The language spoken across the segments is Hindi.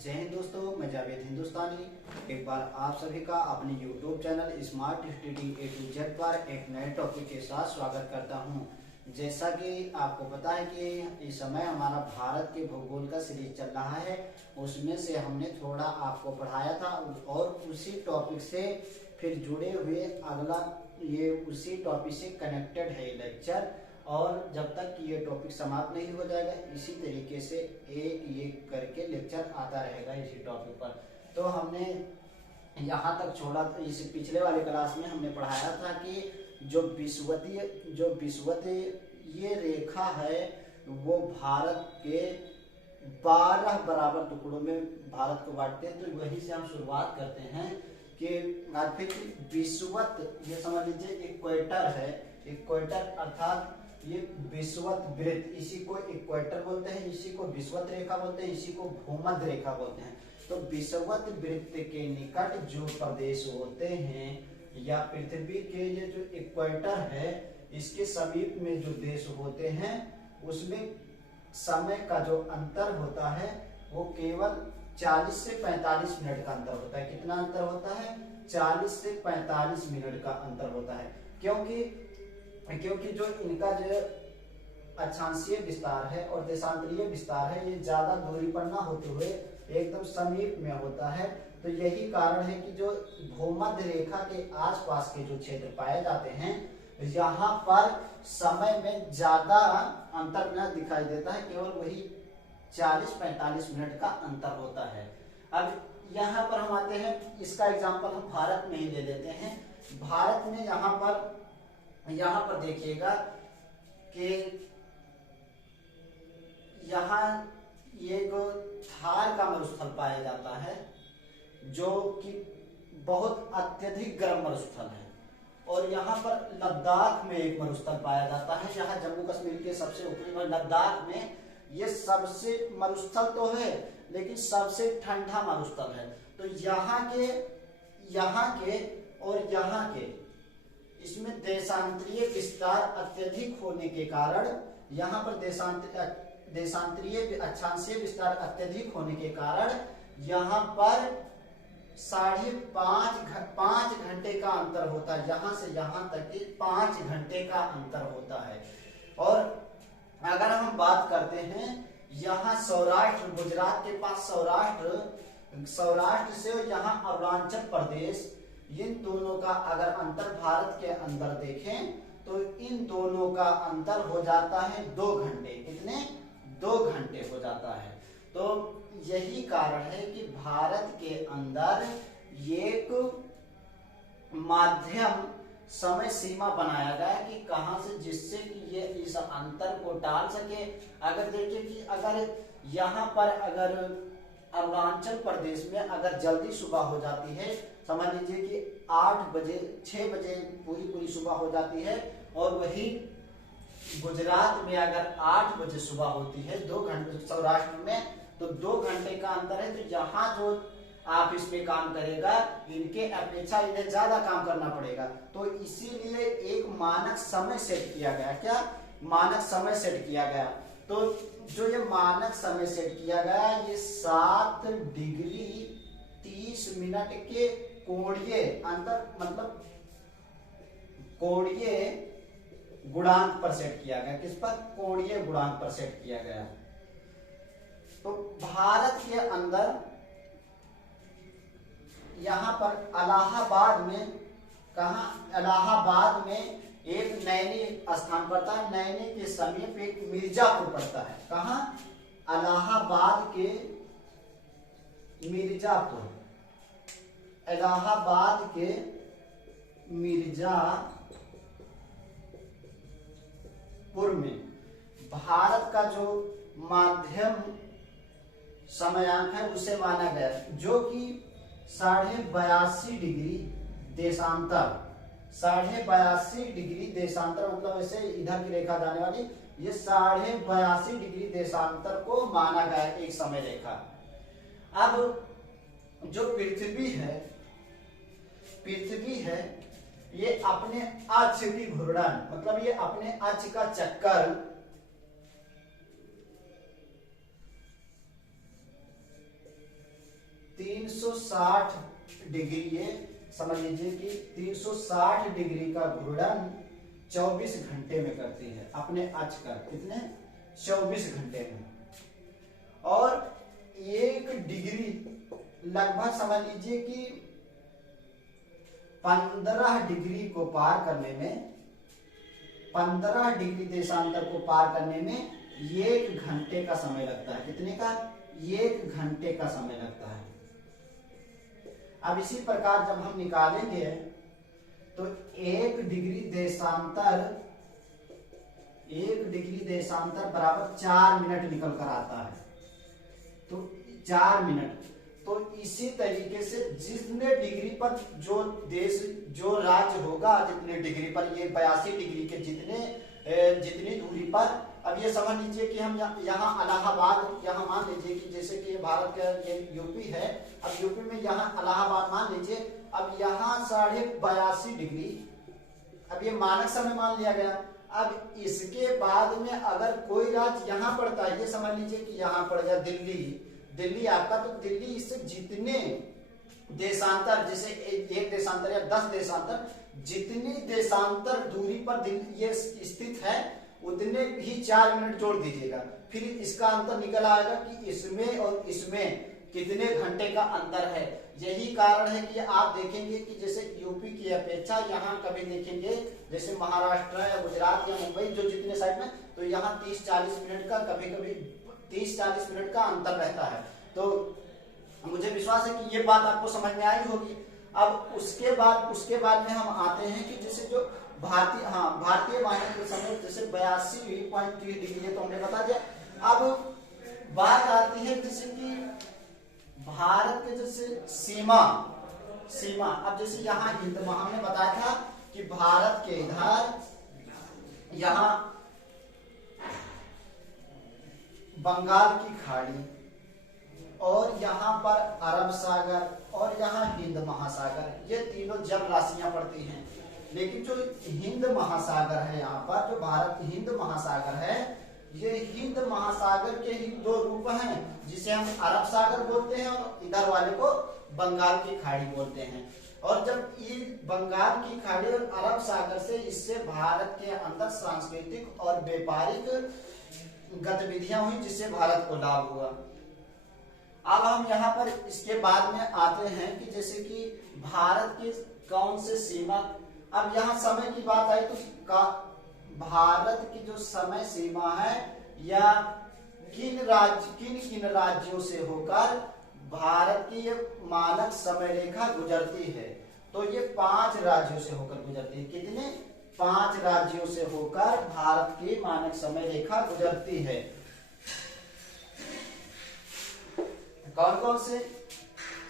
जय हिंद दोस्तों, मैं जावेद हिंदुस्तानी एक बार आप सभी का अपने YouTube channel smart study A to Z पर एक नए टॉपिक के साथ स्वागत करता हूं। जैसा कि आपको पता है कि इस समय हमारा भारत के भूगोल का सीरीज चल रहा है, उसमें से हमने थोड़ा आपको पढ़ाया था और उसी टॉपिक से फिर जुड़े हुए अगला ये उसी टॉपिक से कनेक्टेड है लेक्चर। और जब तक ये टॉपिक समाप्त नहीं हो जाएगा इसी तरीके से एक करके लेक्चर आता रहेगा इसी टॉपिक पर। तो हमने यहाँ तक छोड़ा, इस पिछले वाले क्लास में हमने पढ़ाया था कि जो विषुवतीय ये रेखा है वो भारत के 12 बराबर टुकड़ों में भारत को बांटते हैं। तो वहीं से हम शुरुआत करते हैं कि विषुवत, ये समझ लीजिए इक्वेटर है, इक्वेटर अर्थात ये विषुवत वृत्त, इसी को इक्वेटर बोलते हैं, इसी को विषुवत रेखा बोलते हैं, इसी को भूमध्य रेखा बोलते हैं। तो विषुवत वृत्त के निकट जो प्रदेश होते हैं या पृथ्वी के ये जो इक्वेटर है इसके समीप में जो देश होते हैं उसमें समय का जो अंतर होता है वो केवल 40 से 45 मिनट का अंतर होता है। कितना अंतर होता है? 40 से 45 मिनट का अंतर होता है। क्योंकि जो इनका जो अक्षांशीय विस्तार है और देशांतरीय विस्तार है ये ज्यादा दूरी पर ना होते हुए एकदम समीप में होता है। तो यही कारण है कि जो भूमध्य रेखा के आसपास के जो क्षेत्र पाए जाते हैं यहाँ पर समय में ज्यादा अंतर न दिखाई देता है, केवल वही 40-45 मिनट का अंतर होता है। अब यहाँ पर हम आते हैं, इसका एग्जाम्पल हम भारत में ही ले लेते हैं। भारत में यहाँ पर देखिएगा कि यहाँ ये थार का मरुस्थल पाया जाता है जो कि बहुत अत्यधिक गर्म मरुस्थल है। और यहाँ पर लद्दाख में एक मरुस्थल पाया जाता है। यहाँ जम्मू कश्मीर के सबसे ऊपरी में लद्दाख में ये सबसे मरुस्थल तो है लेकिन सबसे ठंडा मरुस्थल है। तो यहाँ के और यहाँ के इसमें देशांतरीय विस्तार अत्यधिक होने के कारण यहाँ पर देशांतरीय अक्षांशीय विस्तार अत्यधिक होने के कारण यहाँ पर 5.5 घंटे का अंतर होता है। यहाँ से यहाँ तक कि 5 घंटे का अंतर होता है। और अगर हम बात करते हैं यहाँ सौराष्ट्र, गुजरात के पास सौराष्ट्र से यहाँ अरुणाचल प्रदेश, इन दोनों का अगर अंतर भारत के अंदर देखें तो इन दोनों का अंतर हो जाता है 2 घंटे। कितने? 2 घंटे हो जाता है। तो यही कारण है कि भारत के अंदर एक माध्यम समय सीमा बनाया गया कि कहां से, जिससे कि ये इस अंतर को टाल सके। अगर देखिए कि अगर यहाँ पर अगर अरुणाचल प्रदेश में अगर जल्दी सुबह हो जाती है, समझ लीजिए कि 8 बजे 6 बजे पूरी सुबह हो जाती है, और वही गुजरात में अगर 8 बजे सुबह होती है, 2 घंटे सौराष्ट्र में, तो 2 घंटे का अंतर है। तो यहाँ जो आप इसमें काम करेगा इनके अपेक्षा इन्हें ज्यादा काम करना पड़ेगा। तो इसीलिए एक मानक समय सेट किया गया। क्या मानक समय सेट किया गया? तो जो ये मानक समय सेट किया गया ये 7 डिग्री 30 मिनट के कोणीय अंतर, मतलब कोणीय गुणांक पर सेट किया गया। किस पर? कोणीय गुणांक पर सेट किया गया। तो भारत के अंदर यहाँ पर इलाहाबाद में, कहा इलाहाबाद में एक नैनी स्थान पड़ता है, नैनी के समीप एक मिर्जापुर पड़ता है। कहा? इलाहाबाद के मिर्जापुर, इलाहाबाद के मिर्जापुर में भारत का जो माध्यम समयांक है उसे माना गया, जो कि 82.5 डिग्री देशांतर, 82.5 डिग्री देशांतर, मतलब ऐसे इधर की रेखा जाने वाली, ये 82.5 डिग्री देशांतर को माना गया एक समय रेखा। अब जो पृथ्वी है ये अपने अक्ष की घूर्णन, मतलब ये अपने अक्ष का चक्कर 360 डिग्री, ये समझ लीजिए कि 360 डिग्री का घूर्णन 24 घंटे में करती है अपने अक्ष का। कितने? 24 घंटे में। और 1 डिग्री लगभग समझ लीजिए कि 15 डिग्री को पार करने में, 15 डिग्री देशांतर को पार करने में 1 घंटे का समय लगता है। कितने का? 1 घंटे का समय लगता है। अब इसी प्रकार जब हम निकालेंगे तो 1 डिग्री देशांतर, 1 डिग्री देशांतर बराबर 4 मिनट निकल कर आता है। तो 4 मिनट। तो इसी तरीके से जितने डिग्री पर जो देश, जो राज्य होगा, जितने डिग्री पर, ये 82 डिग्री के जितनी दूरी पर, अब ये समझ लीजिए कि हम यहाँ इलाहाबाद, यहाँ मान लीजिए कि जैसे कि ये भारत का ये यूपी है, अब यूपी में यहाँ इलाहाबाद मान लीजिए, अब यहाँ 82.5 डिग्री, अब ये मानक समय मान लिया गया। अब इसके बाद में अगर कोई राज्य यहाँ पड़ता है, ये समझ लीजिए कि यहाँ पड़ गया दिल्ली आपका, तो दिल्ली इससे जितने देशांतर, जैसे एक देशांतर या 10 देशांतर, जितनी देशांतर दूरी पर ये स्थित है, उतने ही 4 मिनट जोड़ दीजिएगा। फिर इसका अंतर निकल आएगा कि इसमें और इसमें कितने घंटे का अंतर है। यही कारण है कि आप देखेंगे कि जैसे यूपी की अपेक्षा यहाँ कभी देखेंगे, जैसे महाराष्ट्र या गुजरात या मुंबई, जो जितने साइड में, तो यहाँ 30-40 मिनट का, कभी कभी 30-40 मिनट का अंतर रहता है। तो मुझे विश्वास है कि ये बात आपको समझ में आई होगी। अब उसके बाद में हम आते हैं कि जैसे जो भारतीय मानक के समय जैसे 82.3 डिग्री, तो हमने बता दिया। अब बात आती है जैसे कि भारत के जैसे सीमा, अब जैसे यहाँ हिंद महा, हमने बताया था कि भारत के इधर यहाँ बंगाल की खाड़ी, और यहाँ पर अरब सागर, और यहाँ हिंद महासागर, ये तीनों जल राशियां पड़ती हैं। लेकिन जो हिंद महासागर है, यहाँ पर जो भारत हिंद महासागर है, ये हिंद महासागर के ही 2 रूप हैं, जिसे हम अरब सागर बोलते हैं और इधर वाले को बंगाल की खाड़ी बोलते हैं। और जब ये बंगाल की खाड़ी और अरब सागर से, इससे भारत के अंदर सांस्कृतिक और व्यापारिक गतिविधियां हुई, जिससे भारत को लाभ हुआ। अब हम यहाँ पर इसके बाद में आते हैं कि जैसे कि भारत की कौन से सीमा, अब यहाँ समय की बात आई तो भारत की जो समय सीमा है, या किन राज्यों से होकर भारत की ये मानक समय रेखा गुजरती है, तो ये 5 राज्यों से होकर गुजरती है। कितने? 5 राज्यों से होकर भारत की मानक समय रेखा गुजरती है। कौन कौन से?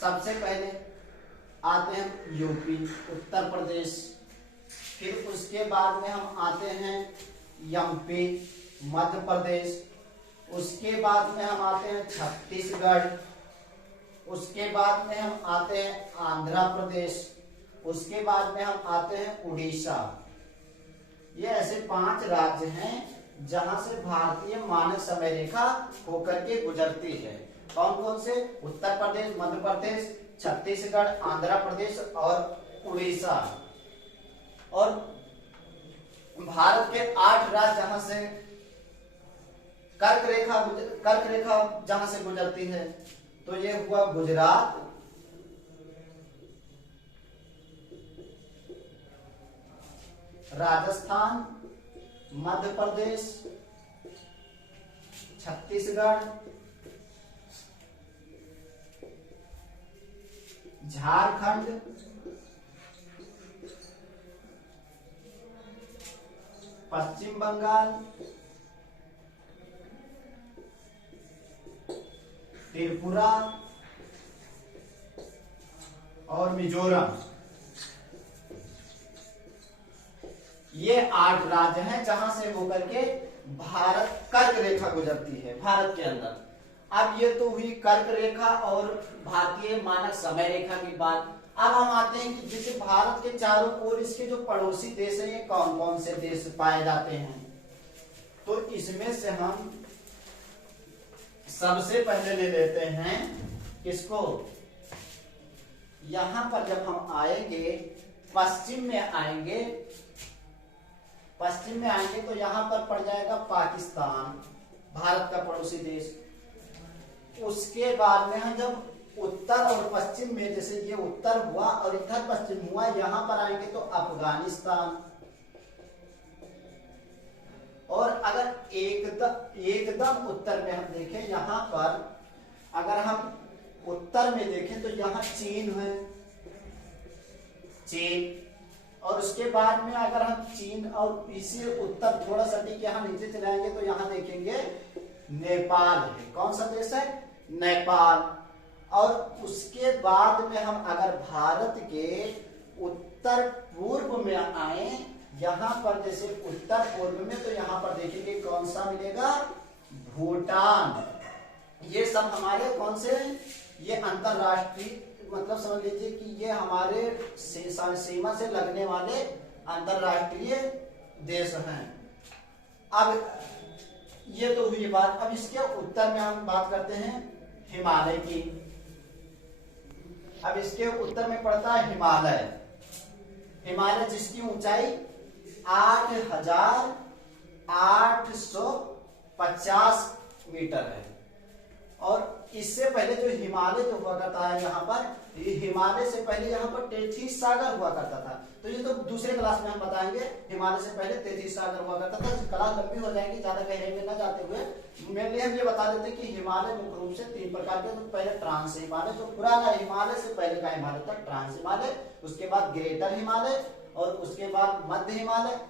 सबसे पहले आते हैं यूपी, उत्तर प्रदेश, फिर उसके बाद में हम आते हैं एमपी, मध्य प्रदेश, उसके बाद में हम आते हैं छत्तीसगढ़, उसके बाद में हम आते हैं आंध्र प्रदेश, उसके बाद में हम आते हैं उड़ीसा। ये ऐसे 5 राज्य हैं जहां से भारतीय मानक समय रेखा होकर के गुजरती है। कौन कौन से? उत्तर प्रदेश, मध्य प्रदेश, छत्तीसगढ़, आंध्र प्रदेश और उड़ीसा। और भारत के 8 राज्य जहां से कर्क रेखा जहां से गुजरती है, तो ये हुआ गुजरात, राजस्थान, मध्य प्रदेश, छत्तीसगढ़, झारखंड, पश्चिम बंगाल, त्रिपुरा और मिजोरम। ये 8 राज्य हैं जहां से होकर के भारत कर्क रेखा गुजरती है भारत के अंदर। अब ये तो हुई कर्क रेखा और भारतीय मानक समय रेखा की बात। अब हम आते हैं कि जैसे भारत के चारों ओर इसके जो पड़ोसी देश हैं, ये कौन कौन से देश पाए जाते हैं, तो इसमें से हम सबसे पहले ले लेते हैं किसको? यहाँ पर जब हम आएंगे पश्चिम में आएंगे, पश्चिम में आएंगे तो यहाँ पर पड़ जाएगा पाकिस्तान, भारत का पड़ोसी देश। उसके बाद में हम जब उत्तर और पश्चिम में, जैसे ये उत्तर हुआ और इधर पश्चिम हुआ, यहाँ पर आएंगे तो अफगानिस्तान। और अगर एकदम उत्तर में हम देखें, यहाँ पर अगर हम उत्तर में देखें तो यहाँ चीन है, चीन। और उसके बाद में अगर हम चीन और इसी उत्तर थोड़ा सा टिक यहाँ नीचे चलाएंगे तो यहाँ देखेंगे नेपाल है। कौन सा देश है? नेपाल। और उसके बाद में हम अगर भारत के उत्तर पूर्व में आए, यहाँ पर जैसे उत्तर पूर्व में, तो यहाँ पर देखेंगे कौन सा मिलेगा? भूटान। ये सब हमारे कौन से? ये अंतरराष्ट्रीय, मतलब समझ लीजिए कि ये हमारे सीमा से लगने वाले अंतरराष्ट्रीय देश हैं। अब ये तो हुई बात। अब इसके उत्तर में हम बात करते हैं हिमालय की। अब इसके उत्तर में पड़ता है हिमालय। हिमालय जिसकी ऊंचाई 8,850 मीटर है। और इससे पहले जो हिमालय जो हुआ करता है यहाँ पर, हिमालय से पहले यहाँ पर तेथिस सागर हुआ करता था। तो ये तो दूसरे क्लास में हम बताएंगे। हिमालय से पहले तेथिस सागर हुआ करता था। क्लास लंबी हो जाएगी, ज्यादा गहराई में न जाते हुए मेनली हम ये बता देते कि हिमालय मुख्य रूप से 3 प्रकार के। तो पहले ट्रांस हिमालय, जो पुराना हिमालय से पहले का हिमालय था, ट्रांस हिमालय। उसके बाद ग्रेटर हिमालय, और उसके बाद मध्य हिमालय,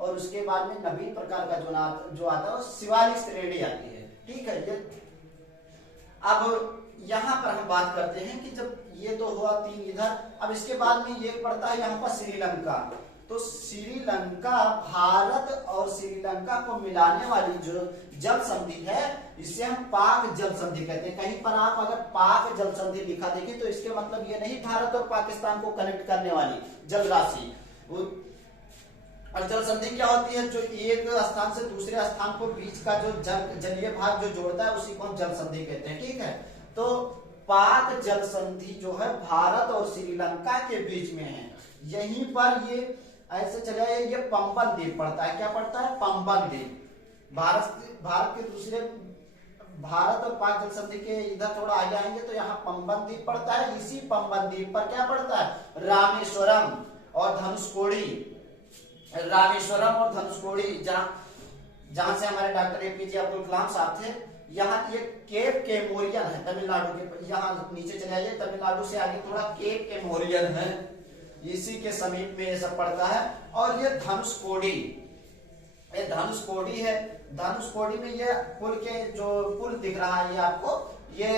और उसके बाद में नवीन प्रकार का जो आता है वो शिवालिक श्रेणी आती है। ठीक है। ये अब यहाँ पर हम बात करते हैं कि जब ये तो हुआ 3 इधर, अब इसके बाद में ये पड़ता है यहाँ पर श्रीलंका। तो श्रीलंका, भारत और श्रीलंका को मिलाने वाली जो जल संधि है, इसे हम पाक जल संधि कहते हैं। कहीं पर आप अगर पाक जल संधि लिखा देखें तो इसके मतलब ये नहीं भारत और पाकिस्तान को कनेक्ट करने वाली जल राशि। और जल संधि क्या होती है? जो एक स्थान से दूसरे स्थान को बीच का जो जलीय भाग जो जोड़ता है उसी को हम जल संधि कहते हैं। ठीक है। तो पाक जल संधि जो है भारत और श्रीलंका के बीच में है। यहीं पर ये ऐसे चला है, ये पंबन द्वीप पड़ता है। क्या पड़ता है? पंबन द्वीप। भारत के दूसरे, भारत और पाक जल संधि के इधर थोड़ा आगे आएंगे तो यहाँ पंबन द्वीप पड़ता है। इसी पंबन द्वीप पर क्या पड़ता है? रामेश्वरम और धनुषकोडी। रामेश्वरम और धनुषकोडी, जहां से हमारे डॉक्टर एपीजे अब्दुल कलाम साहब थे। यहाँ ये केप केमोरियन है तमिलनाडु के, यहाँ नीचे चले आइए, तमिलनाडु से आगे थोड़ा केप केमोरियन है, इसी के समीप में ये सब पड़ता है। और ये धनुषकोडी, ये धनुषकोडी है। धनुषकोडी में ये पुल के जो पुल दिख रहा है ये आपको, ये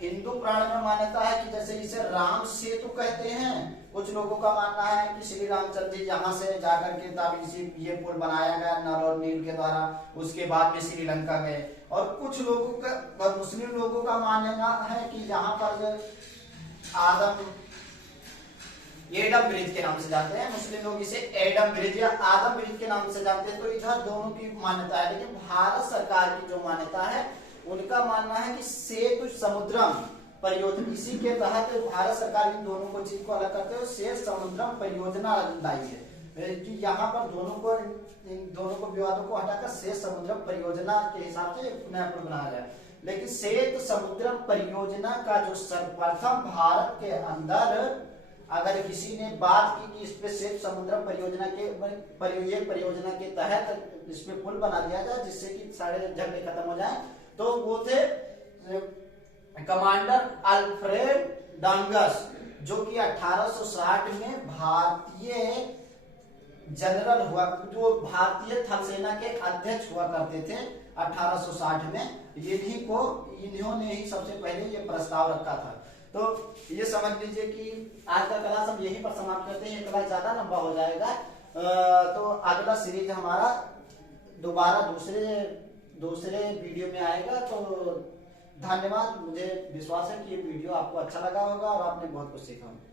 हिंदू पुराण में मान्यता है कि जैसे इसे राम सेतु कहते हैं। कुछ लोगों का मानना है कि श्री रामचंद्र जी यहाँ से जाकर के तब ये पुल बनाया गया नल और नील के द्वारा, उसके बाद में श्रीलंका गए। और कुछ लोगों का और मुस्लिम लोगों का मानना है कि यहाँ पर एडम ब्रिज के नाम से जानते हैं मुस्लिम लोग, इसे एडम ब्रिज या आदम ब्रिज के नाम से जानते हैं। तो इधर दोनों की मान्यता है। लेकिन भारत सरकार की जो मान्यता है, उनका मानना है कि सेतु समुद्रम परियोजना, इसी के तहत भारत सरकार इन दोनों को चीज को अलग करते हुए सेतु समुद्रम परियोजना लाई है कि यहाँ पर इन दोनों को विवादों को हटाकर सेतु समुद्रम परियोजना के हिसाब से नया पुल बनाया जाए। लेकिन सेतु समुद्रम परियोजना का जो सर्वप्रथम भारत के अंदर अगर किसी ने बात की कि इस पे सेतु समुद्रम परियोजना के तहत इस पे पुल बना दिया जाए जिससे कि सारे झगड़े खत्म हो जाए, तो वो थे कमांडर अल्फ्रेड डंगस, जो कि 1860 में भारतीय जनरल हुआ, जो भारतीय थल सेना के अध्यक्ष हुआ करते थे 1860 में। इन्होंने ही सबसे पहले ये प्रस्ताव रखा था। तो ये समझ लीजिए कि आज का क्लास हम यहीं पर समाप्त करते हैं। ये क्लास ज्यादा लंबा हो जाएगा, तो अगला सीरीज हमारा दोबारा दूसरे वीडियो में आएगा। तो धन्यवाद। मुझे विश्वास है कि ये वीडियो आपको अच्छा लगा होगा और आपने बहुत कुछ सीखा होगा।